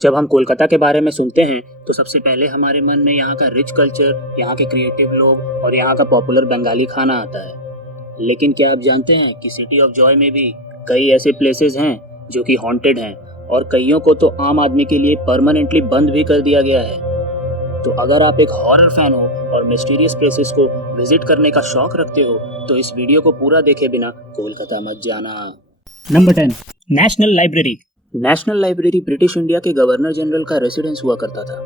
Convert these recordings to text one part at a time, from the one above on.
जब हम कोलकाता के बारे में सुनते हैं तो सबसे पहले हमारे मन में यहाँ का रिच कल्चर, यहाँ के क्रिएटिव लोग और यहाँ का पॉपुलर बंगाली खाना आता है। लेकिन क्या आप जानते हैं कि सिटी ऑफ जॉय में भी कई ऐसे प्लेसेस हैं जो कि हॉन्टेड हैं और कईयों को तो आम आदमी के लिए परमानेंटली बंद भी कर दिया गया है। तो अगर आप एक हॉरर फैन हो और मिस्टीरियस प्लेसेस को विजिट करने का शौक रखते हो तो इस वीडियो को पूरा देखे बिना कोलकाता मत जाना। Number 10, national library. National library British India के गवर्नर जनरल का रेसिडेंस हुआ करता था।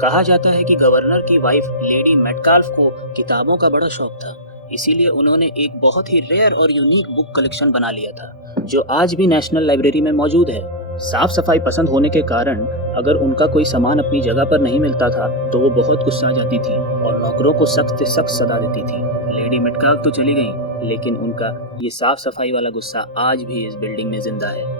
कहा जाता है कि गवर्नर की वाइफ लेडी मेटकाल्फ को किताबों का बड़ा शौक था, इसीलिए उन्होंने एक बहुत ही रेयर और यूनिक बुक कलेक्शन बना लिया था जो आज भी नेशनल लाइब्रेरी में मौजूद है। साफ सफाई पसंद होने के कारण अगर उनका कोई सामान अपनी जगह पर नहीं मिलता था तो वो बहुत गुस्सा जाती थी और नौकरों को सख्त से सख्त सजा देती थी। लेडी मेटकाल्फ तो चली गई, लेकिन उनका ये साफ सफाई वाला गुस्सा आज भी इस बिल्डिंग में जिंदा है।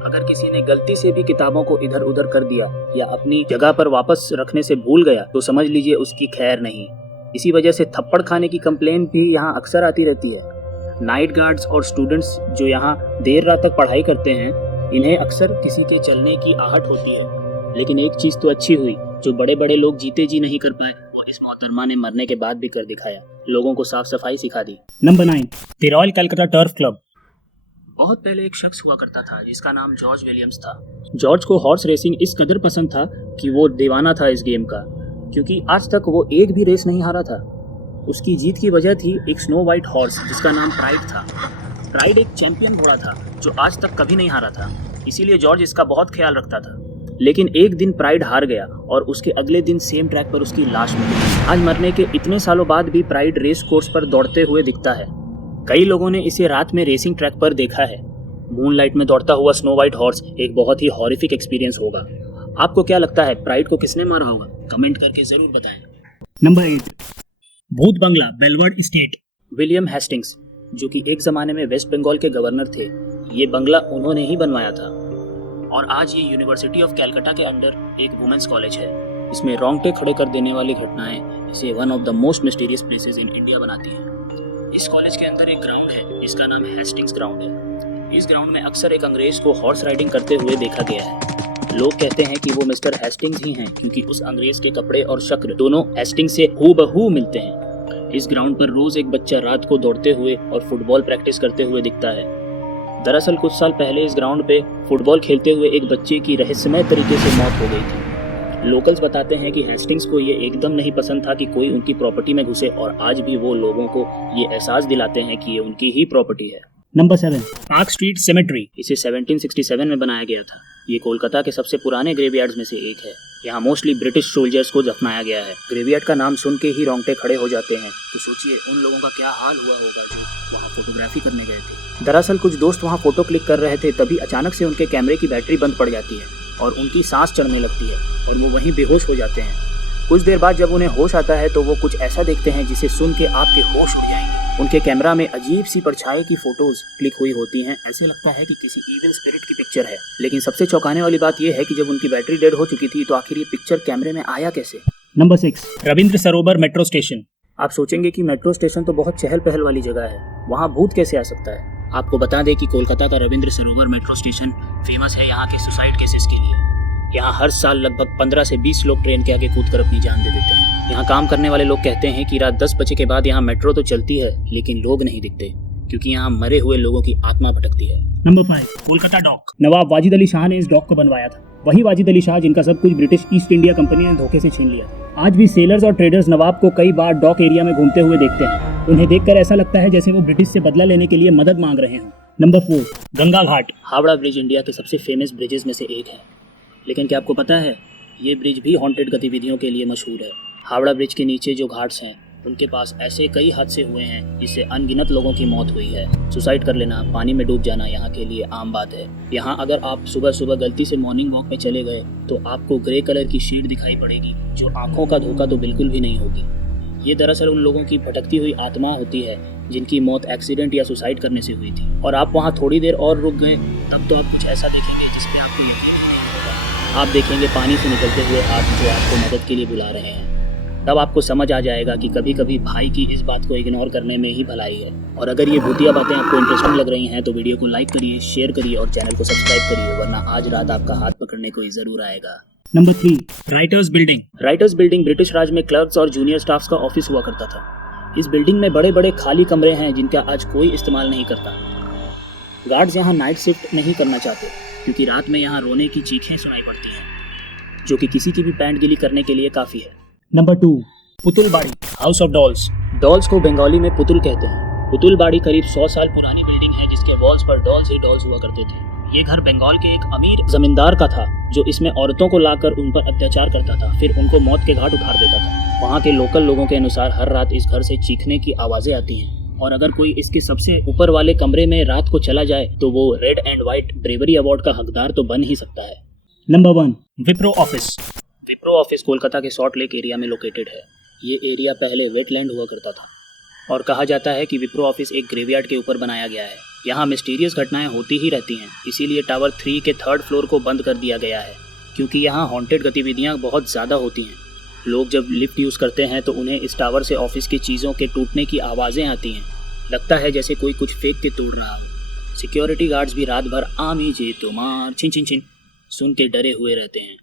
अगर किसी ने गलती से भी किताबों को इधर उधर कर दिया या अपनी जगह पर वापस रखने से भूल गया तो समझ लीजिए उसकी खैर नहीं। इसी वजह से थप्पड़ खाने की कंप्लेन भी यहाँ अक्सर आती रहती है। नाइट गार्ड्स और स्टूडेंट्स जो यहाँ देर रात तक पढ़ाई करते हैं, इन्हें अक्सर किसी के चलने की आहट होती है। लेकिन एक चीज तो अच्छी हुई, जो बड़े बड़े लोग जीते जी नहीं कर पाए वो इस मोहतरमा ने मरने के बाद भी कर दिखाया। लोगों को साफ सफाई सिखा दी। Number 9, the royal Calcutta turf club. बहुत पहले एक शख्स हुआ करता था जिसका नाम जॉर्ज विलियम्स था। जॉर्ज को हॉर्स रेसिंग इस कदर पसंद था कि वो दीवाना था इस गेम का, क्योंकि आज तक वो एक भी रेस नहीं हारा था। उसकी जीत की वजह थी एक स्नो वाइट हॉर्स जिसका नाम प्राइड था। प्राइड एक चैंपियन घोड़ा था जो आज तक कभी नहीं हारा था, इसीलिए जॉर्ज इसका बहुत ख्याल रखता था। लेकिन एक दिन प्राइड हार गया और उसके अगले दिन सेम ट्रैक पर उसकी लाश मिली। आज मरने के इतने सालों बाद भी प्राइड रेस कोर्स पर दौड़ते हुए दिखता है। कई लोगों ने इसे रात में रेसिंग ट्रैक पर देखा है। मूनलाइट में दौड़ता हुआ स्नो वाइट हॉर्स एक बहुत ही हॉरिफिक एक्सपीरियंस होगा। आपको क्या लगता है प्राइड को किसने मारा होगा? कमेंट करके जरूर बताएं। नंबर 8, भूत बंगला बेलवर्ड स्टेट। विलियम हेस्टिंग्स, जो कि एक जमाने में वेस्ट बंगाल के गवर्नर थे, ये बंगला उन्होंने ही बनवाया था और आज ये यूनिवर्सिटी ऑफ कैलकाटा के अंडर एक वुमेन्स कॉलेज है। इसमें रोंगटे खड़े कर देने वाली घटनाएं इसे one of the most mysterious places in India बनाती हैं। इस कॉलेज के अंदर एक ग्राउंड है जिसका नाम हेस्टिंग्स ग्राउंड है। इस ग्राउंड में अक्सर एक अंग्रेज को हॉर्स राइडिंग करते हुए देखा गया है। लोग कहते हैं कि वो मिस्टर हेस्टिंग्स ही हैं, क्योंकि उस अंग्रेज के कपड़े और शक्ल दोनों हेस्टिंग्स से हूबहू मिलते हैं। इस ग्राउंड पर रोज एक बच्चा रात को दौड़ते हुए और फुटबॉल प्रैक्टिस करते हुए दिखता है। दरअसल कुछ साल पहले इस ग्राउंड पे फुटबॉल खेलते हुए एक बच्चे की रहस्यमय तरीके से मौत हो गई थी। लोकल्स बताते हैं कि हेस्टिंग्स को ये एकदम नहीं पसंद था कि कोई उनकी प्रॉपर्टी में घुसे और आज भी वो लोगों को ये एहसास दिलाते हैं कि ये उनकी ही प्रॉपर्टी है। Number 7, park street cemetery. इसे 1767 में बनाया गया था। ये कोलकाता के सबसे पुराने ग्रेवयार्ड्स में से एक है। यहाँ मोस्टली ब्रिटिश सोल्जर्स को दफनाया गया है। ग्रेवयार्ड का नाम सुन के ही रोंगटे खड़े हो जाते हैं, तो सोचिए उन लोगों का क्या हाल हुआ होगा जो वहाँ फोटोग्राफी करने गए थे। दरअसल कुछ दोस्त वहाँ फोटो क्लिक कर रहे थे, तभी अचानक से उनके कैमरे की बैटरी बंद पड़ जाती है और उनकी सांस चढ़ने लगती है और वो वहीं बेहोश हो जाते हैं। कुछ देर बाद जब उन्हें होश आता है तो वो कुछ ऐसा देखते हैं जिसे सुन के आपके होश उड़ जाएंगे। उनके कैमरा में अजीब सी परछाई की फोटोज क्लिक हुई होती हैं। ऐसे लगता है कि किसी इविल स्पिरिट की पिक्चर है। लेकिन सबसे चौंकाने वाली बात यह है कि जब उनकी बैटरी डेड हो चुकी थी तो आखिर ये पिक्चर कैमरे में आया कैसे? नंबर 6, रविंद्र सरोवर मेट्रो स्टेशन। आप सोचेंगे कि मेट्रो स्टेशन तो बहुत चहल पहल वाली जगह है, वहाँ भूत कैसे आ सकता है? आपको बता दें कि कोलकाता का रविंद्र सरोवर मेट्रो स्टेशन फेमस है यहाँ के सुसाइड केसेस के लिए। यहाँ हर साल लगभग 15 से 20 लोग ट्रेन के आगे कूदकर अपनी जान दे देते हैं। यहाँ काम करने वाले लोग कहते हैं कि रात 10 बजे के बाद यहाँ मेट्रो तो चलती है लेकिन लोग नहीं दिखते, क्योंकि यहाँ मरे हुए लोगों की आत्मा भटकती है। Number 5, Kolkata dock. नवाब वाजिद अली शाह ने इस डॉक को बनवाया था। वही वाजिद अली शाह जिनका सब कुछ ब्रिटिश ईस्ट इंडिया कंपनी ने धोखे से छीन लिया। आज भी सेलर्स और ट्रेडर्स नवाब को कई बार डॉक एरिया में घूमते हुए देखते हैं। उन्हें देखकर ऐसा लगता है जैसे वो ब्रिटिश से बदला लेने के लिए मदद मांग रहे हों। नंबर 4, गंगा घाट। हावड़ा ब्रिज इंडिया के सबसे फेमस ब्रिजेस में से एक है, लेकिन क्या आपको पता है ये ब्रिज भी हॉन्टेड गतिविधियों के लिए मशहूर है। हावड़ा ब्रिज के नीचे जो घाट्स हैं उनके पास ऐसे कई हादसे हुए हैं जिससे अनगिनत लोगों की मौत हुई है। सुसाइड कर लेना, पानी में डूब जाना यहाँ के लिए आम बात है। यहाँ अगर आप सुबह सुबह गलती से मॉर्निंग वॉक में चले गए तो आपको ग्रे कलर की शीट दिखाई पड़ेगी जो आंखों का धोखा तो बिल्कुल भी नहीं होगी। ये दरअसल उन लोगों की भटकती हुई आत्मा होती है जिनकी मौत एक्सीडेंट या सुसाइड करने से हुई थी। और आप वहाँ थोड़ी देर और रुक गए तब तो आप कुछ ऐसा देखेंगे जिसपे आपको यकीन नहीं होगा। आप देखेंगे पानी से निकलते हुए हाथ जो आपको मदद के लिए बुला रहे हैं। तब आपको समझ आ जाएगा कि कभी कभी भाई की इस बात को इग्नोर करने में ही भलाई है। और अगर ये भूतिया बातें आपको इंटरेस्टिंग लग रही हैं तो वीडियो को लाइक करिए, शेयर करिए और चैनल को सब्सक्राइब करिए, वरना आज रात आपका हाथ पकड़ने कोई ज़रूर आएगा। Number 3, writers building. Writers building British Raj में क्लर्क्स और जूनियर स्टाफ्स का ऑफिस हुआ करता था। इस बिल्डिंग में बड़े बड़े खाली कमरे हैं जिनका आज कोई इस्तेमाल नहीं करता। गार्ड्स यहाँ नाइट शिफ्ट नहीं करना चाहते क्योंकि रात में यहाँ रोने की चीखें सुनाई पड़ती हैं, जो कि किसी की भी पैंट गीली करने के लिए काफ़ी है। Number 2, Putulbari, house of dolls. Dolls को बंगाली में पुतुल कहते हैं। पुतुलबाड़ी करीब 100 साल पुरानी बिल्डिंग है जिसके वॉल्स पर डॉल्स ही डॉल्स हुआ करते थे। ये घर बंगाल के एक अमीर जमींदार का था जो इसमें औरतों को लाकर उन पर अत्याचार करता था, फिर उनको मौत के घाट उतार देता था। वहाँ के लोकल लोगों के अनुसार हर रात इस घर से चीखने की आवाज़ें आती हैं और अगर कोई इसके सबसे ऊपर वाले कमरे में रात को चला जाए तो वो red and white bravery award का हकदार तो बन ही सकता है। Number 1, Wipro office. Wipro office Kolkata के सॉल्ट लेक एरिया में लोकेटेड है। ये एरिया पहले वेटलैंड हुआ करता था और कहा जाता है कि विप्रो ऑफिस एक ग्रेवयार्ड के ऊपर बनाया गया है। यहाँ मिस्टीरियस घटनाएं होती ही रहती हैं, इसीलिए टावर 3 के 3rd फ्लोर को बंद कर दिया गया है क्योंकि यहाँ हॉन्टेड गतिविधियाँ बहुत ज़्यादा होती हैं। लोग जब लिफ्ट यूज़ करते हैं तो उन्हें इस टावर से ऑफिस की चीज़ों के टूटने की आवाज़ें आती हैं। लगता है जैसे कोई कुछ फेंक के तोड़ रहा हो। सिक्योरिटी गार्ड्स भी रात भर आमी जे तुम्हार छिन छिन छिन सुन के डरे हुए रहते हैं।